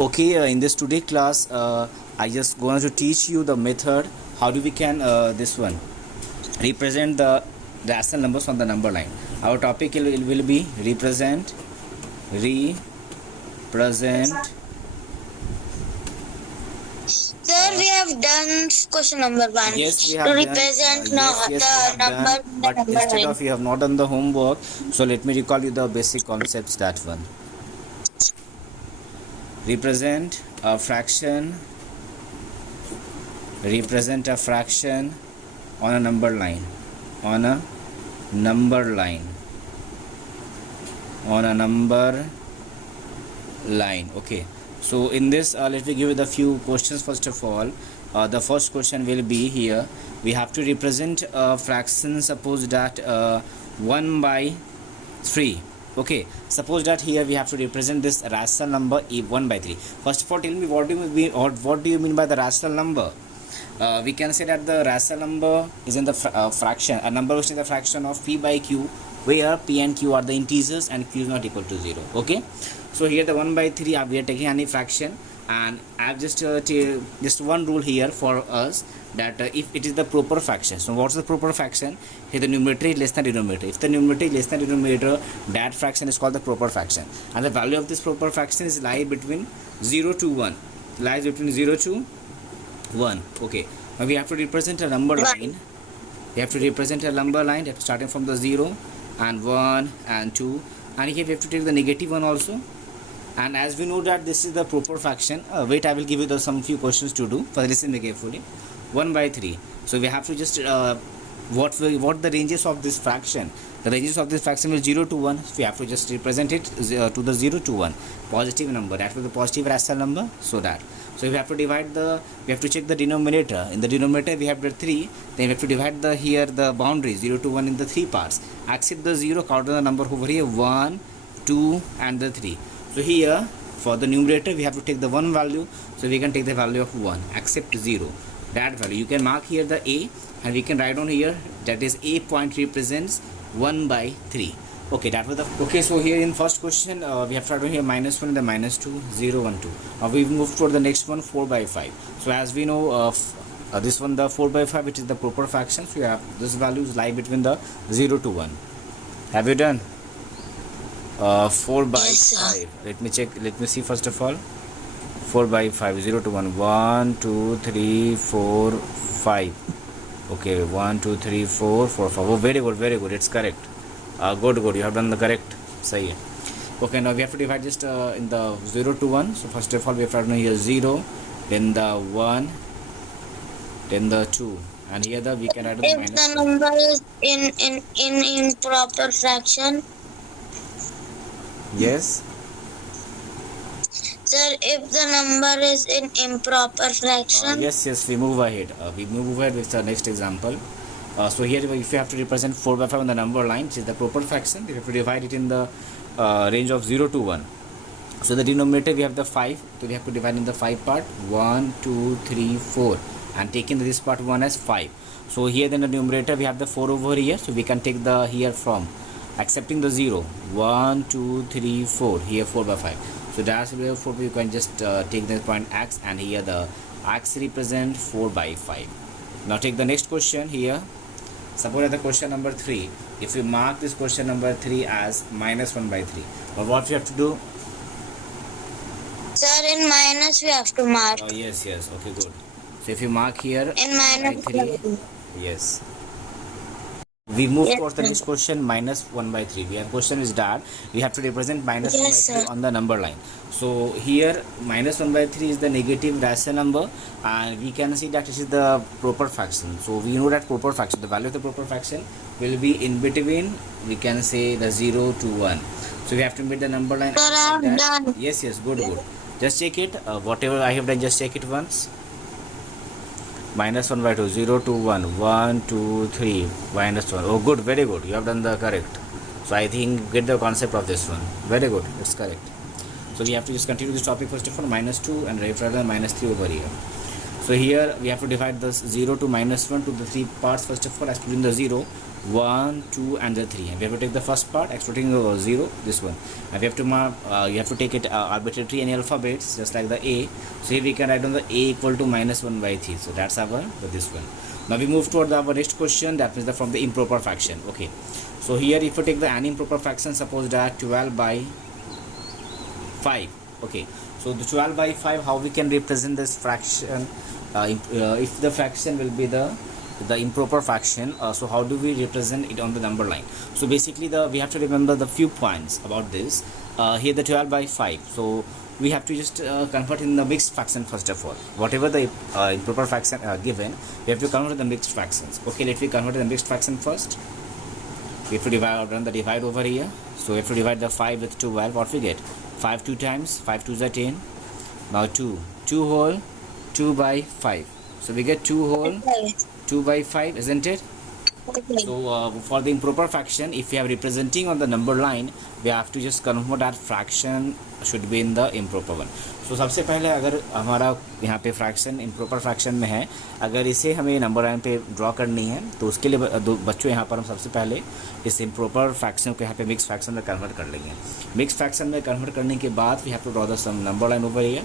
Okay, in this today class, I just going to teach you the method how do we can this one represent the rational numbers on the number line. Our topic will be represent Sir, we have done question number one. yes, we To have done represent yes, we the have number done, in the but number instead line. of you have not done the homework, so let me recall you the basic concepts. That one, represent a fraction on a number line, on a number line okay. So in this, let me give you the few questions. First of all, the first question will be here. We have to represent a fraction. Suppose that 1 by 3. Okay, suppose that here we have to represent this rational number 1 by 3. First of all, tell me what do you mean, or what do you mean by the rational number? We can say that the rational number is in the fraction, a number which is the fraction of p by q, where p and q are the integers and q is not equal to 0. Okay, so here the 1 by 3 we are taking any fraction, and I have just one rule here for us, that if it is the proper fraction. So what's the proper fraction? Here the numerator is less than denominator. If the numerator is less than denominator, that fraction is called the proper fraction, and the value of this proper fraction is lies between 0 to 1. Okay, now we have to represent a number line. We have to represent a number line starting from the 0 and 1 and 2, and here we have to take the negative one also. And as we know that this is the proper fraction, wait, I will give you some few questions to do. First, listen carefully. 1 by 3. So we have to just what the ranges of this fraction. The ranges of this fraction will 0 to 1. So we have to just represent it to the 0 to 1 positive number. That will be the positive rational number. So we have to we have to check the denominator. In the denominator we have the 3. Then we have to divide the boundary 0 to 1 in the 3 parts. Accept the 0, count the number over here 1, 2 and the 3. So here for the numerator we have to take the 1 value. So we can take the value of 1. Accept 0. That value you can mark here the A, and we can write on here that is A point represents 1 by 3. Okay, that was the okay. So here in first question we have started here -1 and the -2, 0, 1, 2. We move to the next one, 4 by 5. So as we know this one, the 4 by 5, which is the proper fraction, so you have this values lie between the 0 to 1. Have you done 4 by Yes, 5? Let me check, let me see first of all. 4 by 5, 0 to 1, 1, 2, 3, 4, 5. Okay, 1, 2, 3, 4, 4, 5. Oh, very good, it's correct. Good, you have done the correct. Sahi hai. Okay, now we have to divide just in the 0 to 1. So first of all we have to write here 0, then the 1, then the 2, and here we can add the if minus the 2. number is in proper fraction. Yes. Sir, if the number is in improper fraction. Yes, we move ahead. With the next example. So here if you have to represent 4 by 5 on the number line, which is the proper fraction, we have to divide it in the range of 0 to 1. So the denominator we have the 5, so we have to divide in the 5 part, 1, 2, 3, 4, and taking this part 1 as 5. So here then the numerator we have the 4 over here, so we can take the here from accepting the 0, 1, 2, 3, 4, here 4 by 5. So that's where 4, you can just take the point x, and here the x represent 4 by 5. Now take the next question here. Suppose the question number 3, if you mark this question number 3 as -1 by 3, but what we have to do? Sir, in minus we have to mark. Yes, okay, good. So if you mark here In minus by 3, yes. We move towards the next question, -1 by 3. We have question is that we have to represent -1 by 3 on the number line. So here -1 by 3 is the negative rational number, and we can see that this is the proper fraction. So we know that proper fraction, the value of the proper fraction will be in between, we can say the 0 to 1. So we have to meet the number line. Sir, I have done. Yes, good. Just check it. Whatever I have done, just check it once. -1 by 2, 0 to 1, 1, 2, 3, -1. Oh, good, very good. You have done the correct. So I think get the concept of this one. Very good, it's correct. So we have to just continue this topic first of all, -2, and right further -3 over here. So here we have to divide the 0 to -1 to the 3 parts. First of all, excluding the 0, 1, 2 and the 3. And we have to take the first part, excluding the 0, this one. And we have to mark, you have to take it arbitrary any alphabets, just like the A. So here we can write down the A equal to -1/3. So that's our this one. Now we move toward our next question, that means from the improper fraction. Okay. So here if you take the an improper fraction, suppose that 12/5. Okay. So the 12/5, how we can represent this fraction? If the fraction will be the improper fraction, so how do we represent it on the number line? So basically we have to remember the few points about this. Here the 12/5, so we have to just convert in the mixed fraction first of all. Whatever the improper fraction given, we have to convert the mixed fractions. Okay, let me convert the mixed fraction first. We have to run the divide over here. So we have to divide the 5 with 12. What we get? 5 2 times, 5 2s are 10. Now 2 whole, 2/5. So we get 2 whole, 2/5, isn't it? Okay. So for the improper fraction, if we are representing on the number line, we have to just convert that fraction should be in the improper one. So सबसे पहले अगर हमारा यहाँ पे fraction improper fraction में है, अगर इसे हमें नंबर लाइन पे ड्रॉ करनी है, तो उसके लिए बच्चों यहाँ पर हम सबसे पहले इस इम्प्रॉपर फ्रैक्शन को यहाँ पे मिक्स फ्रैक्शन में कन्वर्ट कर लेंगे. मिक्स फ्रैक्शन में कन्वर्ट करने के बाद we have to draw the sum number line over here.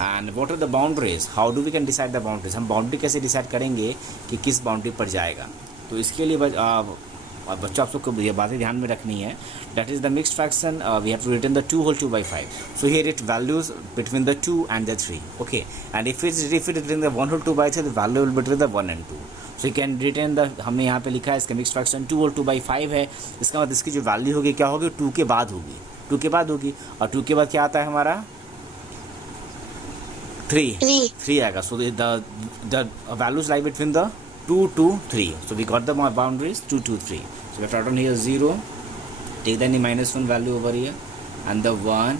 And what are the boundaries? How do we can decide the boundaries? हम बाउंड्री कैसे डिसाइड करेंगे कि किस बाउंड्री पर जाएगा? तो इसके लिए बच्चों आप सबको ये बातें ध्यान में रखनी है. That is the mixed fraction. We have to return the 2 whole 2/5. So here it values between the 2 and the 3. Okay, and if it return the 1 whole 2/3, the value will between the 1 and 2. So you can return the, हमने यहाँ पे लिखा है इसका mixed fraction 2 whole 2/5 है. इसका मतलब इसकी जो वैल्यू होगी क्या होगी? 2 के बाद होगी. 2 के बाद होगी, और 2 के बाद क्या आता है हमारा? 3 आएगा. So the values lie between the 2 to 3. So we got the boundaries 2 to 3. So we have to write down here 0, take the -1 value over here, and the 1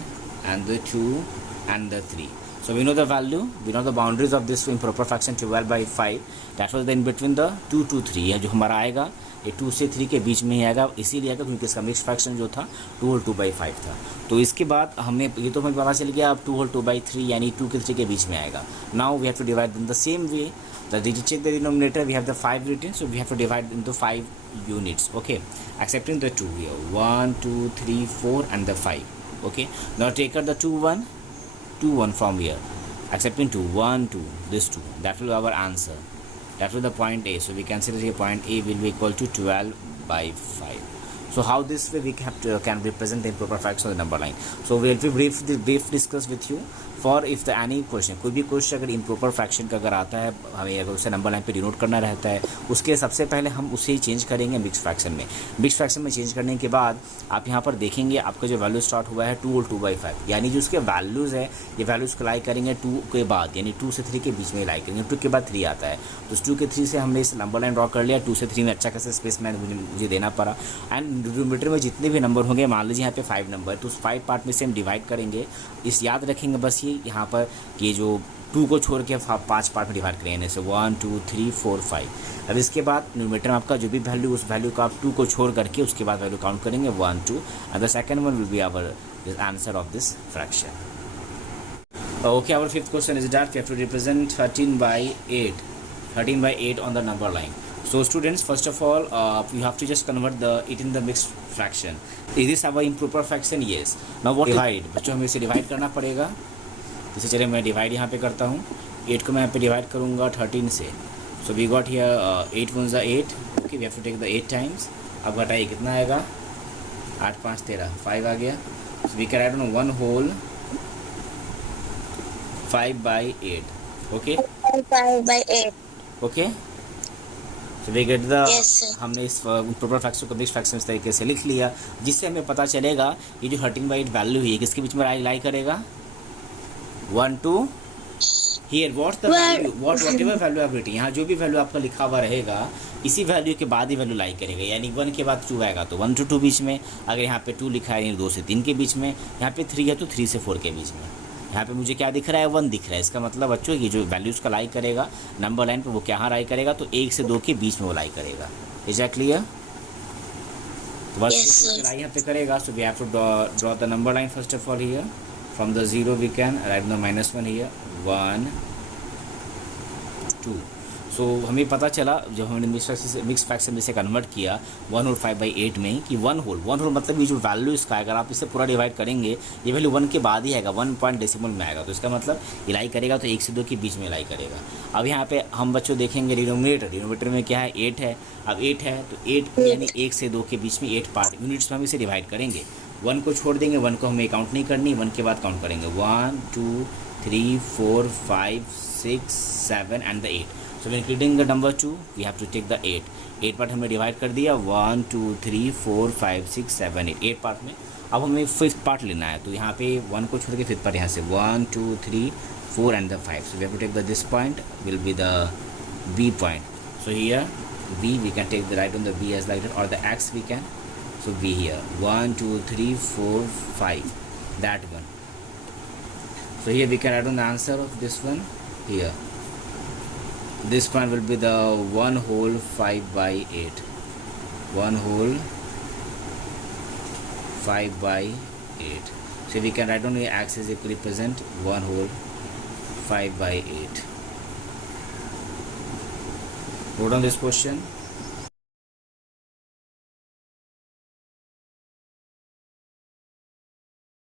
and the 2 and the 3. So we know the value, we know the boundaries of this improper fraction 12/5. That was then between the 2 to 3 है जो हमारा आएगा. ये 2 से 3 के बीच में ही आएगा, इसीलिए आएगा क्योंकि इसका मिक्स फ्रैक्शन जो था 2 whole 2/5 था. तो इसके बाद हमने ये तो हमें पता चल गया अब 2 whole 2/3 यानी 2 के 3 के बीच में आएगा. Now we have to divide in the same way. Check the denominator, we have the 5 written, so we have to divide into 5 units. Okay, accepting the 2 here, 1 2 3 4 and the 5. Okay, now take out the 2 1 from here, accepting 2 1 2, this 2, that will be our answer. That will be the point A. So we consider here point A will be equal to 12/5. So how this way we can represent the improper fraction on the number line? So we will brief discuss with you. For if the any question, कोई भी question अगर improper fraction का अगर आता है, हमें अगर उसे नंबर लाइन पे डिनोट करना रहता है, उसके सबसे पहले हम उसे ही चेंज करेंगे मिक्स फ्रैक्शन में. मिक्स फ्रैक्शन में चेंज करने के बाद आप यहाँ पर देखेंगे आपका जो वैल्यू स्टार्ट हुआ है 2 whole 2/5, यानी जो उसके वैल्यूज़ है ये वैल्यूज़ को लाई करेंगे 2 के बाद, यानी 2 से 3 के बीच में लाई करेंगे. 2 के बाद 3 आता है, तो 2 के 3 से हमने इस नंबर लाइन ड्रॉ कर लिया. 2 से 3 में अच्छा खासा स्पेस मुझे देना पड़ा. एंड डिनोमिनेटर में जितने भी नंबर होंगे, मान लीजिए यहाँ पे 5 नंबर, तो उस 5 पार्ट में से हम डिवाइड करेंगे. इस याद रखेंगे बस ये यहाँ पर कि जो 2 को छोड़ के 5 पार्ट में डिवाइड करेंगे, जैसे 1 2 3 4 5. अब इसके बाद न्यूमरेटर में आपका जो भी वैल्यू, उस वैल्यू को आप 2 को छोड़ करके उसके बाद वैल्यू काउंट करेंगे 1 2, and the second one will be our answer of this fraction. Okay, our fifth question is that we have to represent 13/8 on the number line. So students, first of all, you have to just convert it in the mixed fraction. Is this our improper fraction? Yes. Now what divide? बच्चों हमें इसे divide करना पड़ेगा. जैसे चलिए मैं divide यहाँ पे करता हूँ. 8 को मैं यहाँ पे डिवाइड करूँगा 13 से. So we got here 8 1 is 8. Okay, we have to take the 8 times. अब घटाइए कितना आएगा? 8 5 13, 5 आ गया. So we can write down 1 whole 5/8. Okay 5/8. Okay, तो वी गेट द, हमने इस प्रॉपर फ्रैक्शन को मिक्स फ्रैक्शन इस तरीके से लिख लिया, जिससे हमें पता चलेगा ये जो 13/8 वैल्यू है किसके बीच में लाई करेगा? 1 2. Here what's the value, whatever value आप रिटन, यहाँ जो भी वैल्यू आपका लिखा हुआ रहेगा इसी वैल्यू के बाद ही वैल्यू लाई करेगा. यानी 1 के बाद 2 आएगा तो 1 to 2 बीच में. अगर यहाँ पे 2 लिखा है यानी 2 से 3 के बीच में. यहाँ पे 3 है तो 3 से 4 के बीच में. यहाँ पे मुझे क्या दिख रहा है? 1 दिख रहा है. इसका मतलब बच्चों ये जो वैल्यूज़ का लाई करेगा नंबर लाइन पे, वो क्या लाई करेगा? तो 1 से 2 के बीच में वो लाई करेगा. Is that clear? तो बस लाई यहाँ पे करेगा. So we have to draw the number line first of all here. From the 0 we can write the -1 here, 1 2. सो हमें पता चला जब हमने मिक्स फ्रैक्शन में से कन्वर्ट किया 1 होल 5/8 में कि 1 होल मतलब ये जो वैल्यू इसका आएगा, अगर आप इसे पूरा डिवाइड करेंगे ये वैल्यू 1 के बाद ही आएगा, 1 पॉइंट डेसिमल में आएगा, तो इसका मतलब इलाई करेगा तो 1 से 2 के बीच में इलाई करेगा. अब यहाँ पे हम बच्चों देखेंगे डिनोमिनेटर में क्या है 8 है. अब 8 है तो 8 यानी 1 से 2 के बीच में 8 पार्ट यूनिट्स में हम इसे डिवाइड करेंगे. 1 को छोड़ देंगे, 1 को हमें काउंट नहीं करनी, 1 के बाद काउंट करेंगे 1 2 3 4 5 6 7 and the 8. So when including the number 2, we have to take the 8. 8 part हमने डिवाइड कर दिया 1 2 3 4 5 6 7 8 8 पार्ट में. अब हमें फिफ्थ पार्ट लेना है, तो यहाँ पे 1 को छोड़ के फिफ्थ पार्ट यहाँ से 1 2 3 4 and the 5. So we have to take the this point will be the B point. So here B we can take the write on the B as like that, or the X we can. So B here 1 2 3 4 5 that one. So here we can write on the answer of this one here. This point will be the 1 whole 5/8. 1 whole 5/8. So we can write down the x is equally present 1 whole 5/8. Wrote on this question.